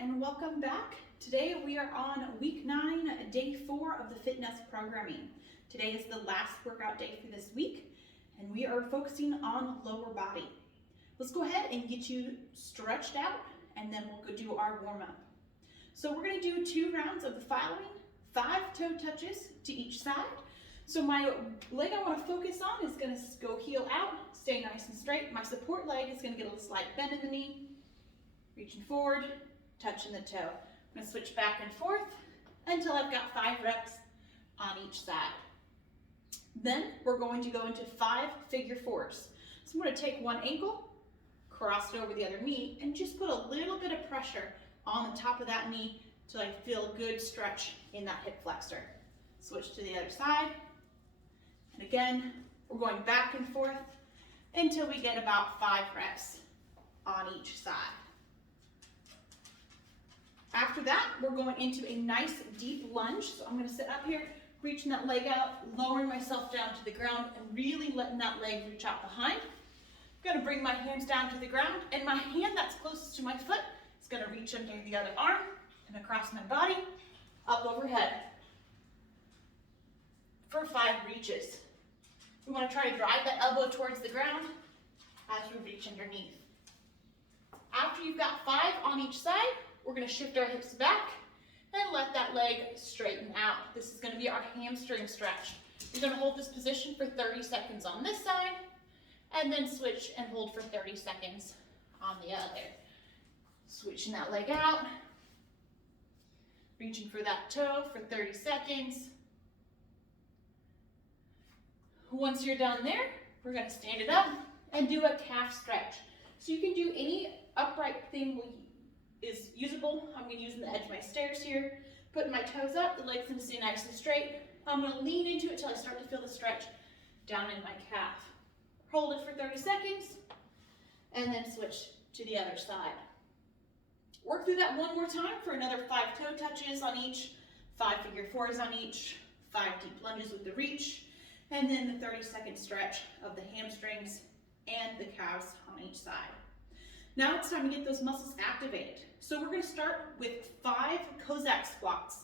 and welcome back. Today we are on week 9, day 4 of the FITNEST programming. Today is the last workout day for this week, and we are focusing on lower body. Let's go ahead and get you stretched out, and then we'll go do our warm-up. So we're going to do 2 rounds of the following: 5 toe touches to each side. So my leg I want to focus on is going to go heel out, stay nice and straight. My support leg is going to get a slight bend in the knee, reaching forward, touching the toe. I'm going to switch back and forth until I've got 5 reps on each side. Then we're going to go into 5 figure fours. So I'm going to take one ankle, cross it over the other knee, and just put a little bit of pressure on the top of that knee until I feel a good stretch in that hip flexor. Switch to the other side. And again, we're going back and forth until we get about 5 reps on each side. After that, we're going into a nice deep lunge. So I'm going to sit up here, reaching that leg out, lowering myself down to the ground, and really letting that leg reach out behind. I'm going to bring my hands down to the ground, and my hand that's closest to my foot is going to reach under the other arm and across my body, up overhead for 5 reaches. We want to try to drive that elbow towards the ground as we reach underneath. After you've got 5 on each side, we're going to shift our hips back and let that leg straighten out. This is going to be our hamstring stretch. You're going to hold this position for 30 seconds on this side, and then switch and hold for 30 seconds on the other. Switching that leg out, reaching for that toe for 30 seconds. Once you're done there, we're going to stand it up and do a calf stretch. So you can do any upright thing is usable. I'm going to use the edge of my stairs here, putting my toes up, the leg's going to stay nice and straight. I'm going to lean into it until I start to feel the stretch down in my calf. Hold it for 30 seconds, and then switch to the other side. Work through that one more time for another 5 toe touches on each, 5 figure fours on each, 5 deep lunges with the reach, and then the 30-second stretch of the hamstrings and the calves on each side. Now it's time to get those muscles activated. So we're going to start with 5 Cossack squats.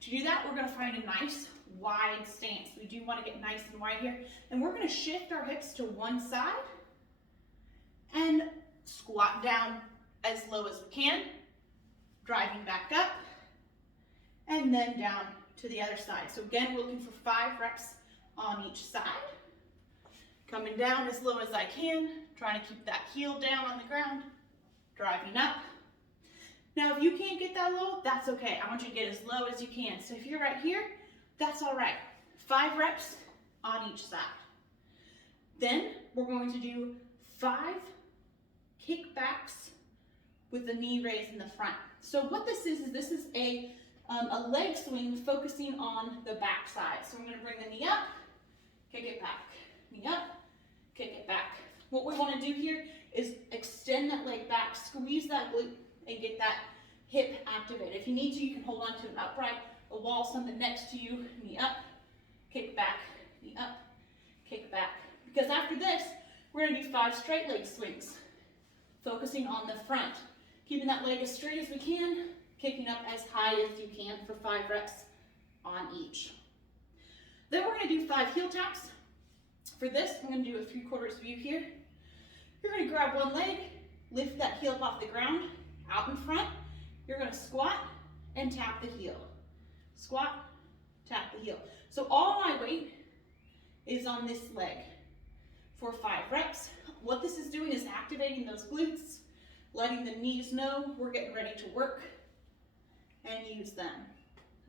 To do that, we're going to find a nice wide stance. We do want to get nice and wide here. And we're going to shift our hips to one side and squat down as low as we can, driving back up, and then down to the other side. So again, we're looking for 5 reps on each side. Coming down as low as I can, trying to keep that heel down on the ground, driving up. Now, if you can't get that low, that's okay. I want you to get as low as you can. So if you're right here, that's all right. 5 reps on each side. Then we're going to do 5 kickbacks with the knee raised in the front. So what this is a leg swing focusing on the back side. So I'm going to bring the knee up, kick it back, knee up, kick it back. What we want to do here is extend that leg back, squeeze that glute, and get that hip activated. If you need to, you can hold on to an upright, a wall, something next to you, knee up, kick back, knee up, kick back. Because after this, we're going to do 5 straight leg swings, focusing on the front, keeping that leg as straight as we can, kicking up as high as you can for 5 reps on each. Then we're going to do 5 heel taps. For this, I'm going to do a 3/4 view here. You're going to grab one leg, lift that heel up off the ground, out in front. You're going to squat and tap the heel. Squat, tap the heel. So all my weight is on this leg for 5 reps. What this is doing is activating those glutes, letting the knees know we're getting ready to work and use them.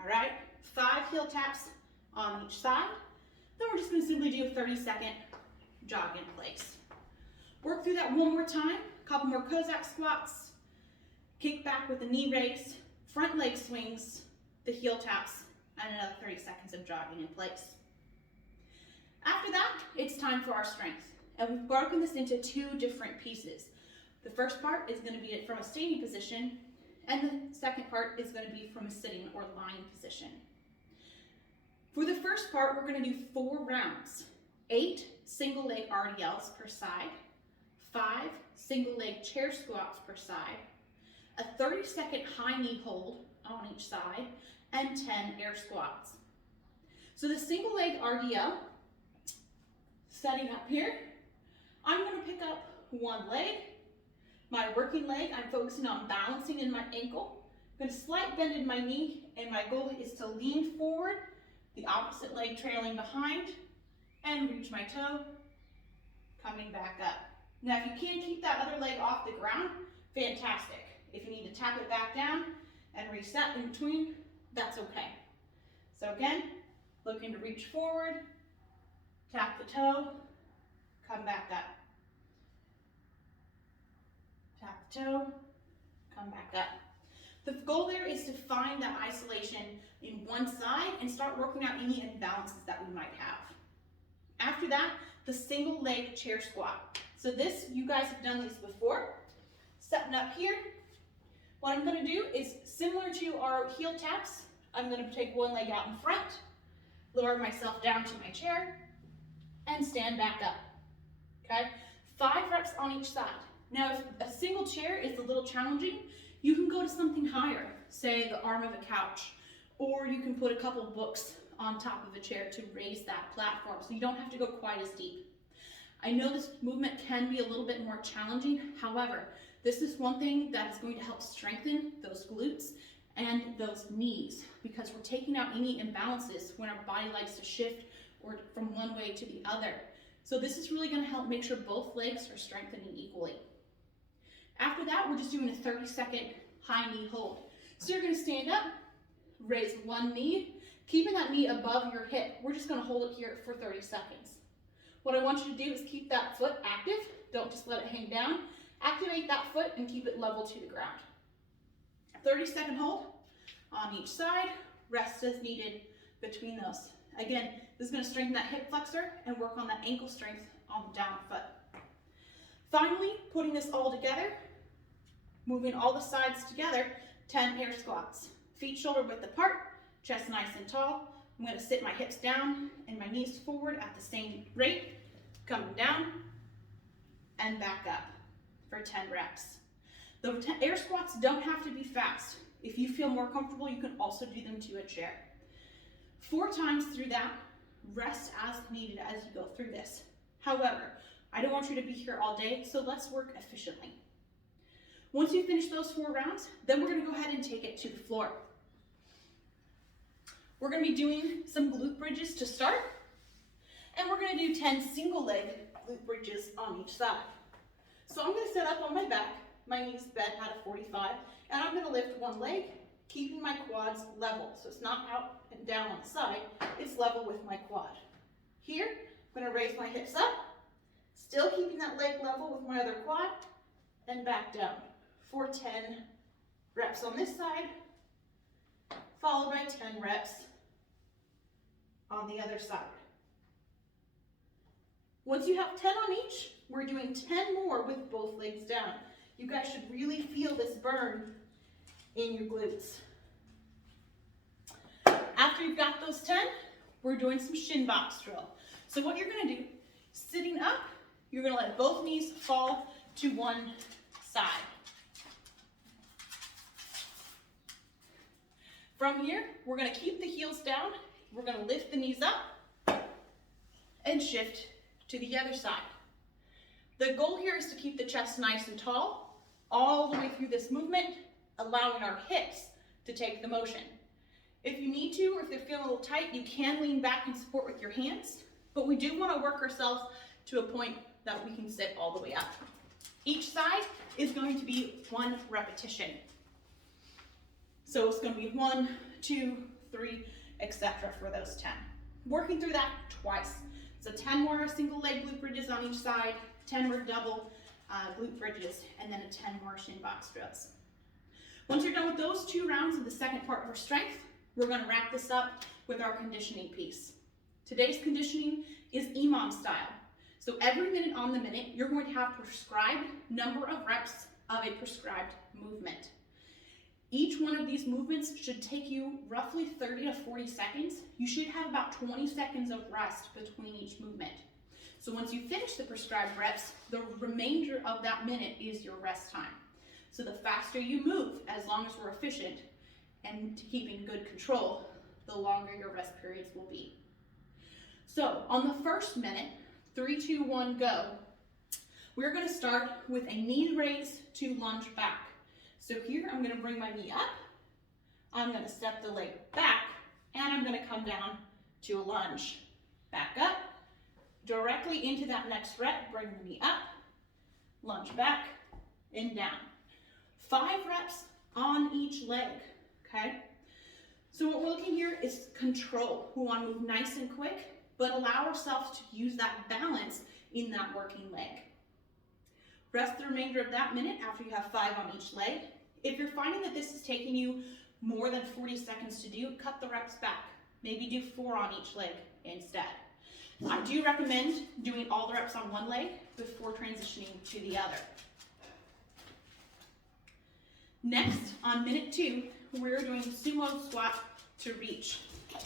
All right, 5 heel taps on each side. Then we're just going to simply do a 30-second jog in place. Work through that one more time. A couple more Cossack squats. Kick back with the knee raise, front leg swings, the heel taps, and another 30 seconds of jogging in place. After that, it's time for our strength. And we've broken this into 2 different pieces. The first part is going to be from a standing position, and the second part is going to be from a sitting or lying position. For the first part, we're going to do 4 rounds, 8 single leg RDLs per side, 5 single leg chair squats per side, a 30-second high knee hold on each side, and 10 air squats. So the single leg RDL, setting up here, I'm going to pick up one leg. My working leg, I'm focusing on balancing in my ankle. I'm going to slight bend in my knee, and my goal is to lean forward, the opposite leg trailing behind, and reach my toe, coming back up. Now, if you can keep that other leg off the ground, fantastic. If you need to tap it back down and reset in between, that's okay. So again, looking to reach forward, tap the toe, come back up. Tap the toe, come back up. The goal there is to find that isolation in one side and start working out any imbalances that we might have. After that, the single leg chair squat. So this, you guys have done this before. Setting up here, what I'm going to do is similar to our heel taps. I'm going to take one leg out in front, lower myself down to my chair, and stand back up. Okay? 5 reps on each side. Now, if a single chair is a little challenging, you can go to something higher, say the arm of a couch, or you can put a couple books on top of a chair to raise that platform, so you don't have to go quite as deep. I know this movement can be a little bit more challenging. However, this is one thing that is going to help strengthen those glutes and those knees, because we're taking out any imbalances when our body likes to shift or from one way to the other. So this is really going to help make sure both legs are strengthening equally. After that, we're just doing a 30-second high knee hold. So you're going to stand up, raise one knee, keeping that knee above your hip. We're just going to hold it here for 30 seconds. What I want you to do is keep that foot active. Don't just let it hang down. Activate that foot and keep it level to the ground. 30-second hold on each side. Rest as needed between those. Again, this is going to strengthen that hip flexor and work on that ankle strength on the down foot. Finally, putting this all together, moving all the sides together, 10 air squats. Feet shoulder width apart, chest nice and tall. I'm going to sit my hips down and my knees forward at the same rate, coming down and back up for 10 reps. The air squats don't have to be fast. If you feel more comfortable, you can also do them to a chair. 4 times through that, rest as needed as you go through this. However, I don't want you to be here all day, so let's work efficiently. Once you finish those 4 rounds, then we're going to go ahead and take it to the floor. We're going to be doing some glute bridges to start, and we're going to do 10 single leg glute bridges on each side. So I'm going to set up on my back, my knees bent at a 45, and I'm going to lift one leg, keeping my quads level. So it's not out and down on the side, it's level with my quad. Here, I'm going to raise my hips up, still keeping that leg level with my other quad, and back down for 10 reps on this side, followed by 10 reps on the other side. Once you have 10 on each, we're doing 10 more with both legs down. You guys should really feel this burn in your glutes. After you've got those 10, we're doing some shin box drill. So what you're going to do, sitting up, you're going to let both knees fall to one side. From here, we're going to keep the heels down. We're going to lift the knees up and shift to the other side. The goal here is to keep the chest nice and tall all the way through this movement, allowing our hips to take the motion. If you need to, or if they're feeling a little tight, you can lean back and support with your hands, but we do want to work ourselves to a point that we can sit all the way up. Each side is going to be 1 repetition. So it's going to be 1, 2, 3, etc. for those 10. Working through that twice. So 10 more single leg glute bridges on each side, 10 more double glute bridges, and then a 10 more shin box drills. Once you're done with those 2 rounds of the second part of our strength, we're going to wrap this up with our conditioning piece. Today's conditioning is EMOM style. So every minute on the minute, you're going to have prescribed number of reps of a prescribed movement. Each one of these movements should take you roughly 30 to 40 seconds. You should have about 20 seconds of rest between each movement. So once you finish the prescribed reps, the remainder of that minute is your rest time. So the faster you move, as long as we're efficient and keeping good control, the longer your rest periods will be. So on the first minute, 3, 2, 1, go. We're gonna start with a knee raise to lunge back. So here I'm gonna bring my knee up, I'm gonna step the leg back, and I'm gonna come down to a lunge. Back up, directly into that next rep, bring the knee up, lunge back, and down. 5 reps on each leg, okay? So what we're looking here is control. We wanna move nice and quick, but allow ourselves to use that balance in that working leg. Rest the remainder of that minute after you have 5 on each leg. If you're finding that this is taking you more than 40 seconds to do, cut the reps back. Maybe do 4 on each leg instead. I do recommend doing all the reps on one leg before transitioning to the other. Next, on minute 2, we're doing sumo squat to reach.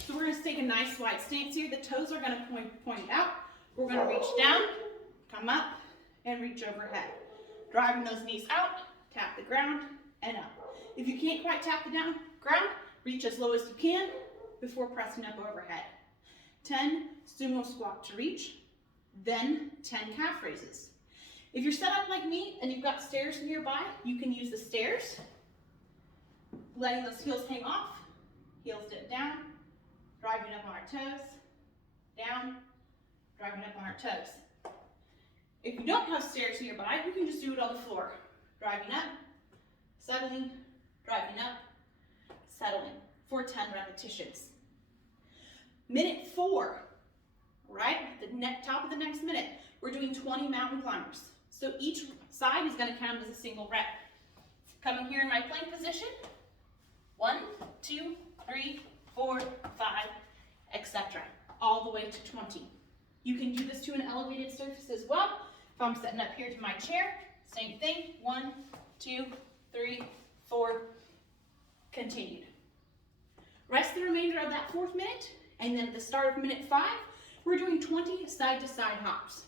So we're gonna take a nice wide stance here. The toes are gonna point out. We're gonna reach down, come up, and reach overhead. Driving those knees out, tap the ground, and up. If you can't quite tap the ground, reach as low as you can before pressing up overhead. 10 sumo squat to reach, then 10 calf raises. If you're set up like me and you've got stairs nearby, you can use the stairs, letting those heels hang off, heels dip down, driving up on our toes, down, driving up on our toes. If you don't have stairs nearby, you can just do it on the floor. Driving up, settling, driving up, settling for 10 repetitions. Minute 4, right at the top of the next minute, we're doing 20 mountain climbers. So each side is going to count as a single rep. Coming here in my plank position, 1, 2, 3, 4, 5, etc. All the way to 20. You can do this to an elevated surface as well. If I'm setting up here to my chair, same thing, 1, 2, 3, 4, continued. Rest the remainder of that 4th minute, and then at the start of minute 5, we're doing 20 side-to-side hops.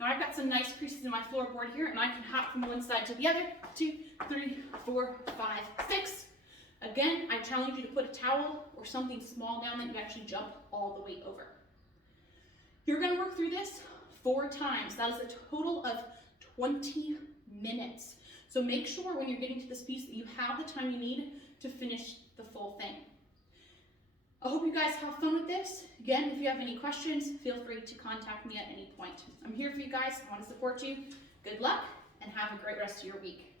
Now I've got some nice creases in my floorboard here, and I can hop from one side to the other, 2, 3, 4, 5, 6. Again, I challenge you to put a towel or something small down that you actually jump all the way over. You're gonna work through this 4 times. That is a total of 20 minutes. So make sure when you're getting to this piece that you have the time you need to finish the full thing. I hope you guys have fun with this. Again, if you have any questions, feel free to contact me at any point. I'm here for you guys. I want to support you. Good luck and have a great rest of your week.